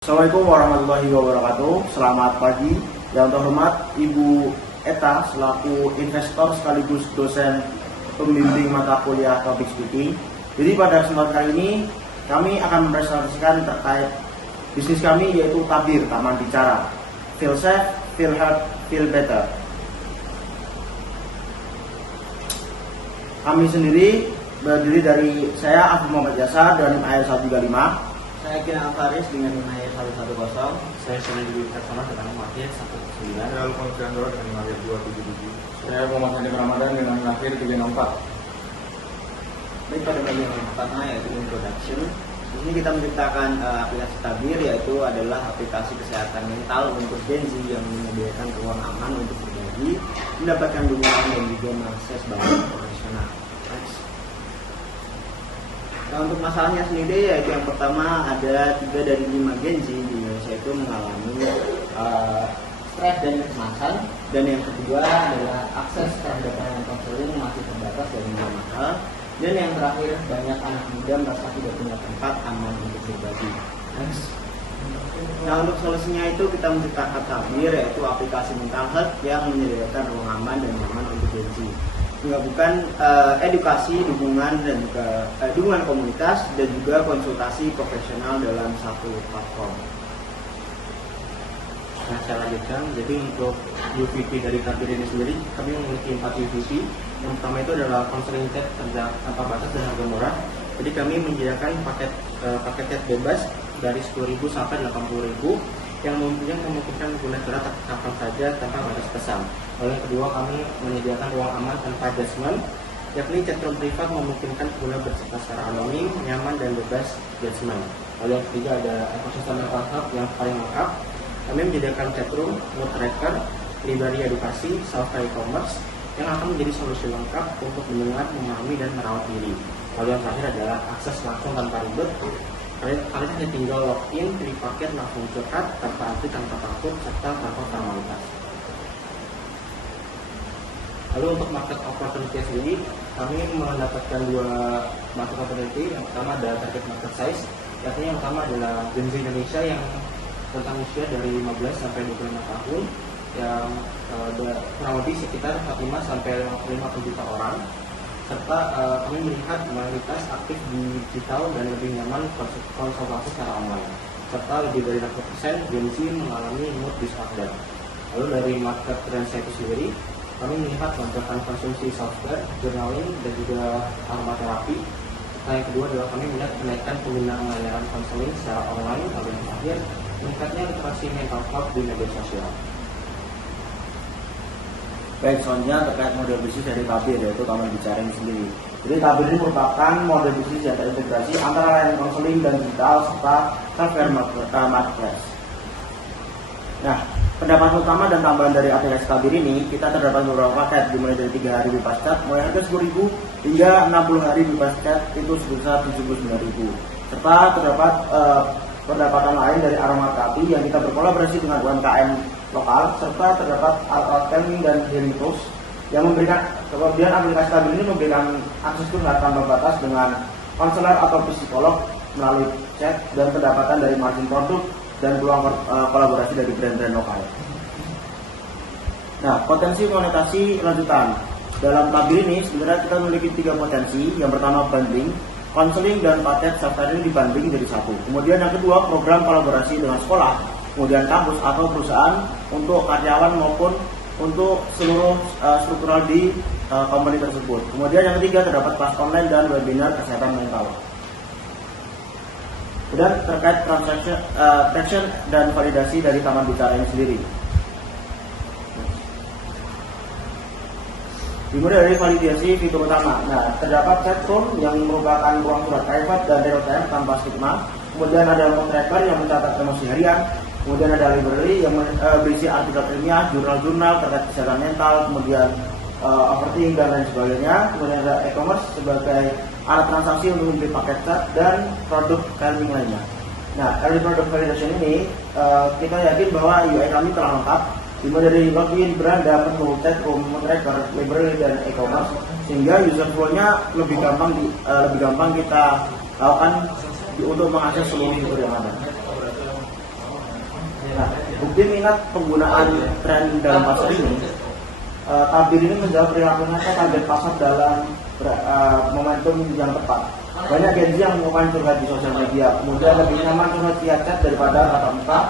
Assalamualaikum warahmatullahi wabarakatuh. Selamat pagi. Yang terhormat Ibu Eta selaku investor sekaligus dosen pembimbing mata kuliah topik speaking. Jadi pada kesempatan kali ini kami akan mempresentasikan terkait bisnis kami yaitu Tabir Taman Bicara. Feel safe, feel health, feel better. Kami sendiri berdiri dari saya Abdul Muhammad Yasa dan IAS 135. Saya Kina Alvaris dengan nilai 110. Saya sering diberikan sama dengan mahir 19. Saya Alphonse Chandra dengan lahir 277. Saya Muhammad Hanif Ramadan dengan lahir 364. Baik, pada bagian yang pertama yaitu introduction. Di sini kita menciptakan aplikasi Tabir, yaitu adalah aplikasi kesehatan mental untuk Gen Z yang menyediakan ruang aman untuk berbagi, mendapatkan dukungan dan juga mengakses bantuan profesional. Nah, untuk masalahnya sendiri yaitu yang pertama ada 3 dari 5 Gen Z di Indonesia itu mengalami stres dan kecemasan, dan yang kedua adalah akses terhadap layanan konseling masih terbatas dan juga mahal, dan yang terakhir banyak anak muda merasa tidak punya tempat aman untuk berbagi. Nah, untuk solusinya itu kita menciptakan Tabir, yaitu aplikasi mental health yang menyediakan ruang aman dan nyaman untuk Gen Z, menggabungkan edukasi, dukungan dan juga dukungan komunitas dan juga konsultasi profesional dalam satu platform. Nah, saya lanjutkan. Jadi untuk UVP dari Tabir ini sendiri, kami memiliki 4 UVP. Yang pertama itu adalah konseling chat tanpa batas dan harga murah. Jadi kami menyediakan paket chat bebas dari 10.000 sampai 80.000 yang memungkinkan pengguna curhat kapan saja tanpa batas pesan. Lalu yang kedua, kami menyediakan ruang aman tanpa judgement, yakni chatroom privat memungkinkan pengguna bercerita secara anonim, nyaman dan bebas judgement. Lalu yang ketiga ada ekosistem mental health yang paling lengkap. Kami menyediakan chatroom, mood tracker, library edukasi, self-care e-commerce yang akan menjadi solusi lengkap untuk mendengar, memahami dan merawat diri. Lalu yang terakhir adalah akses langsung tanpa ribet. Kalian hanya tinggal login, pilih paket, langsung curhat tanpa antri, tanpa takut, serta tanpa formalitas. Lalu untuk market opportunity sendiri, kami mendapatkan 2 market opportunity. Yang pertama ada target market size, yakni yang pertama adalah Gen Z Indonesia yang tentang usia dari 15 sampai 25 tahun, yang kurang lebih sekitar 45 sampai 50 juta orang. Serta kami melihat mayoritas aktif di digital dan lebih nyaman konsultasi secara online. Serta lebih dari 60% Gen Z mengalami mood disorder. Lalu dari market trend saya itu sendiri, kami melihat lonjakan konsumsi software, journaling, dan juga aromaterapi. Nah, yang kedua adalah kami melihat kenaikan penggunaan layanan konseling secara online. Lalu yang terakhir, meningkatnya literasi mental health di media sosial. Baik, selanjutnya terkait model bisnis dari Tabir yaitu Taman Bicara ini sendiri. Jadi Tabir ini merupakan model bisnis yang terintegrasi antara layanan konseling dan digital serta self-care marketplace. Nah, pendapat utama dan tambahan dari aplikasi Tabir ini, kita terdapat beberapa paket dimulai dari 3 hari bebas chat mulai harga 10.000 hingga 60 hari bebas chat itu sebesar 79.000. Serta terdapat pendapatan lain dari aromaterapi yang kita berkolaborasi dengan UMKM lokal, serta terdapat alat camping dan healing tools yang memberikan, kemudian aplikasi Tabir ini memberikan akses curhat tanpa batas dengan konselor atau psikolog melalui chat dan pendapatan dari margin produk dan peluang kolaborasi dari brand-brand lokal. Nah, potensi monetasi lanjutan dalam Tabir ini sebenarnya kita memiliki 3 potensi. Yang pertama bundling, konseling dan paket software ini dibanding jadi satu. Kemudian yang kedua program kolaborasi dengan sekolah, kemudian kampus atau perusahaan untuk karyawan maupun untuk seluruh struktural di company tersebut. Kemudian yang ketiga terdapat kelas online dan webinar kesehatan mental. Dan terkait traction dan validasi dari Taman Bicara ini sendiri. Dimulai dari validasi fitur utama. Nah, terdapat chatroom yang merupakan ruang surat private dan real time tanpa stigma. Kemudian ada mood tracker yang mencatat emosi harian. Kemudian ada library yang berisi artikel ilmiah, jurnal-jurnal terkait kesehatan mental, kemudian overthinking dan lain sebagainya. Kemudian ada e-commerce sebagai alat transaksi untuk membeli paket chat dan produk calming lainnya. Nah, early product validation ini kita yakin bahwa UI kami telah lengkap, dimulai dari login, beranda, menu, chatroom, mood tracker, library dan e-commerce, sehingga user flow-nya lebih gampang kita lakukan untuk mengakses seluruh fitur yang ada. bukti minat penggunaan tren dalam pasar ini, tabir ini menjawab perilaku nyata target pasar dalam momentum yang tepat. Banyak Gen Z yang melakukan curhat di sosial media, kemudian lebih nyaman curhat via chat daripada tatap muka.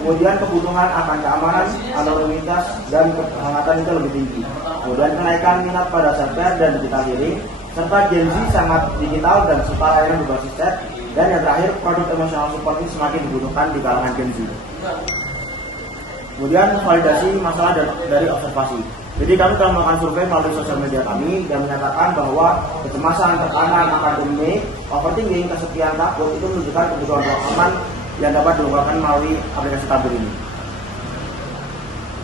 Kemudian kebutuhan akan keamanan, anonimitas, dan kehangatan itu lebih tinggi. Kemudian kenaikan minat pada self-care dan digital healing, serta Gen Z sangat digital dan suka layanan berbasis chat. Dan yang terakhir, produk emotional support ini semakin dibutuhkan di kalangan Gen Z. Kemudian validasi masalah dari observasi. Jadi kami telah melakukan survei melalui sosial media kami dan menyatakan bahwa kecemasan, tekanan, akademik, overthinking, kesepian, takut itu menunjukkan kebutuhan ruang aman yang dapat dilakukan melalui aplikasi tabir ini.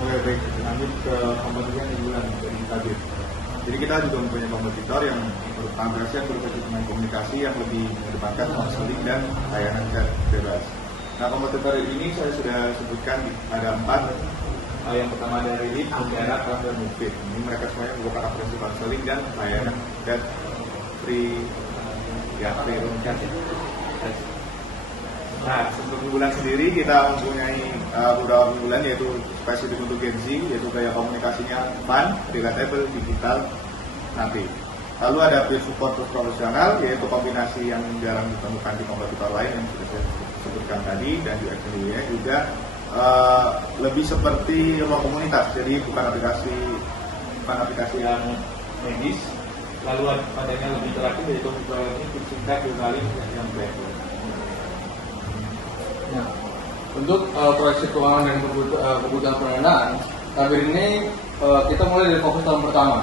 Oke, baik. Lanjut ke kompetitor unggulan dari tabir. Jadi kita juga mempunyai kompetitor yang berbasis dengan komunikasi yang lebih mengedepankan konseling dan layanan chat bebas. Nah, kompetitor ini saya sudah sebutkan ada 4. Yang pertama ada Relief, Mutiara, Trust, dan Mufid. Ini mereka semuanya merupakan aplikasi konseling dan layanan chat free room chat. Nah, untuk unggulan sendiri kita mempunyai beberapa unggulan yaitu spesifik untuk Gen Z, yaitu gaya komunikasinya fun, relatable, digital, native. Lalu ada peer support profesional, yaitu kombinasi yang jarang ditemukan di kompetitor lain yang sudah saya sebutkan tadi, dan UX-nya juga lebih seperti ruang komunitas, jadi bukan aplikasi yang medis. Lalu adanya lebih terakhir yaitu singkat, jurnalis, yang playful. Nah, untuk proyeksi keuangan dan kebutuhan pendanaan, tabir ini kita mulai dari fokus tahun pertama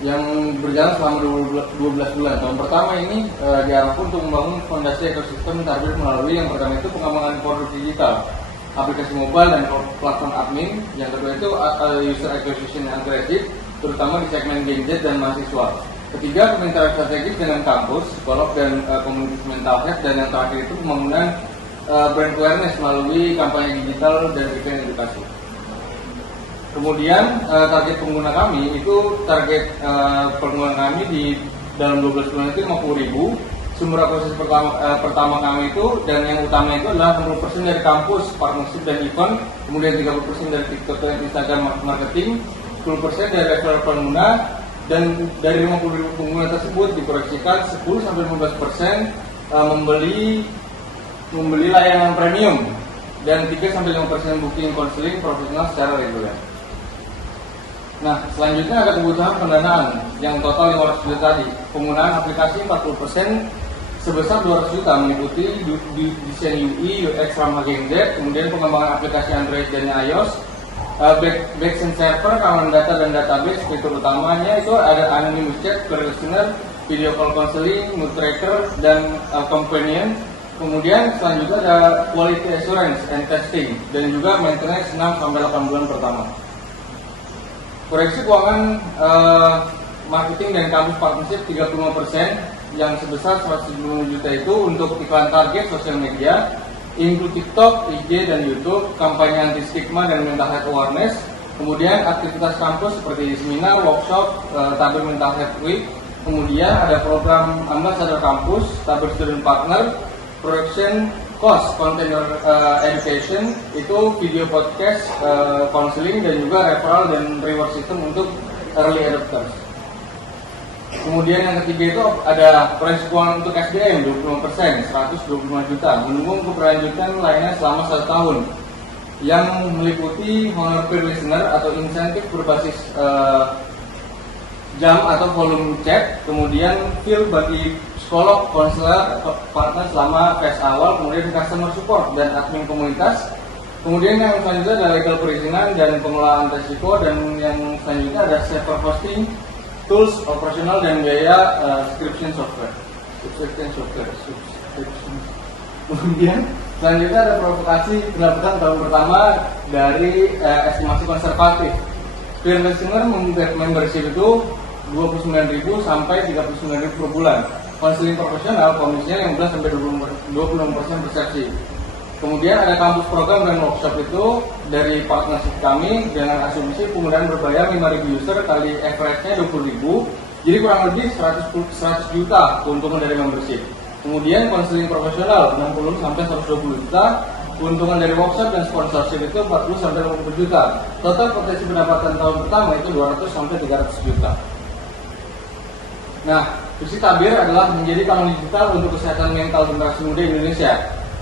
yang berjalan selama 12 bulan. Tahun pertama ini diarahkan untuk membangun fondasi ekosistem tabir melalui yang pertama itu pengembangan produk digital, aplikasi mobile dan platform admin. Yang kedua itu user acquisition and credit, terutama di segmen Gen Z dan mahasiswa. Ketiga, pemerintahan strategis dengan kampus, psikolog dan komunitas mental health. Dan yang terakhir itu pembangunan brand awareness melalui kampanye digital dan event edukasi. Kemudian target pengguna kami itu pengguna kami di dalam 12 bulan itu 50.000. Sumber akuisisi pertama kami itu dan yang utama itu adalah 60% dari kampus, partnership dan event, kemudian 30% dari TikTok dan Instagram marketing, 10% dari referral pengguna, dan dari 50.000 pengguna tersebut diproyeksikan 10-15% membeli layanan premium dan 3-5% booking konseling profesional secara reguler. Nah, selanjutnya ada kebutuhan pendanaan yang total 500 juta tadi. Penggunaan aplikasi 40% sebesar 200 juta meliputi desain UI, UX ramah Gen Z, kemudian pengembangan aplikasi Android dan iOS, backend server, keamanan data dan database. Fitur utamanya itu ada anonymous chat, per listener, video call counseling, mood tracker, dan companion. Kemudian selanjutnya ada quality assurance and testing dan juga maintenance 6-8 bulan pertama. Proyeksi keuangan marketing dan kampus partnership 35% yang sebesar 170 juta itu untuk iklan target sosial media, include TikTok, IG, dan YouTube, kampanye anti stigma dan mental health awareness. Kemudian aktivitas kampus seperti seminar, workshop, tabir mental health week. Kemudian ada program ambassador kampus, tabir student partner, production cost, content education, itu video podcast, counseling, dan juga referral dan reward system untuk early adopters. Kemudian yang ketiga itu ada proyeksi keuangan untuk SDM 25%, 125 juta, mendukung keberlanjutan layanan selama 1 tahun yang meliputi honor per listener atau insentif berbasis jam atau volume chat, kemudian fee bagi psikolog, konselor, partner selama phase awal, kemudian customer support dan admin komunitas. Kemudian yang selanjutnya ada legal perizinan dan pengelolaan risiko, dan yang selanjutnya ada server hosting, tools, operasional, dan biaya subscription software. Kemudian selanjutnya ada provokasi pendapatan tahun pertama dari estimasi konservatif. Per listener membership itu 29.000 sampai 39.000 per bulan. Konseling profesional komisinya 15-20% persepsi. Kemudian ada kampus program dan workshop itu dari partnership kami dengan asumsi penggunaan berbayar 5.000 user kali average-nya 20.000, jadi kurang lebih 100 juta keuntungan dari membership. Kemudian konseling profesional 60-120 juta, Keuntungan dari workshop dan sponsorship itu 40 sampai 50 juta. Total potensi pendapatan tahun pertama itu 200 sampai 300 juta. Nah, visi Tabir adalah menjadi taman digital untuk kesehatan mental generasi muda Indonesia.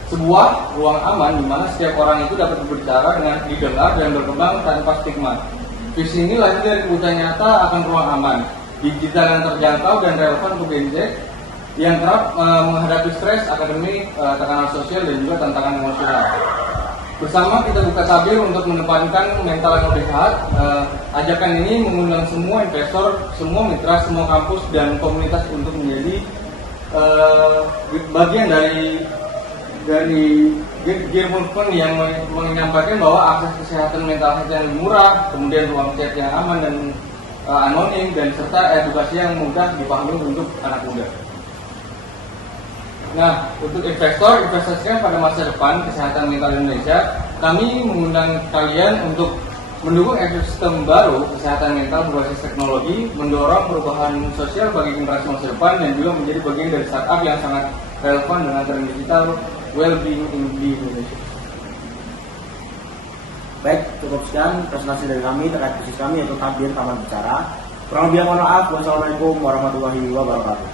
Sebuah ruang aman di mana setiap orang itu dapat berbicara dengan didengar dan berkembang tanpa stigma. Visi ini lahir dari kebutuhan nyata akan ruang aman, digital yang terjangkau dan relevan untuk Gen Z yang kerap menghadapi stres akademik, tekanan sosial dan juga tantangan emosional. Bersama kita buka tabir untuk mendepankan mental yang lebih sehat. Ajakan ini mengundang semua investor, semua mitra, semua kampus dan komunitas untuk menjadi bagian dari Gear Movement yang menyampaikan bahwa akses kesehatan mental health yang murah, kemudian ruang chat yang aman dan anonim, dan serta edukasi yang mudah dipahami untuk anak muda. Nah, untuk investor, investasikan pada masa depan kesehatan mental Indonesia. Kami mengundang kalian untuk mendukung ekosistem baru kesehatan mental berbasis teknologi, mendorong perubahan sosial bagi generasi masa depan, dan juga menjadi bagian dari startup yang sangat relevan dengan tren digital well-being di Indonesia. Baik, cukup sekian presentasi dari kami terkait bisnis kami yaitu Tabir Taman Bicara. Kurang lebih mohon maaf. Wassalamualaikum warahmatullahi wabarakatuh.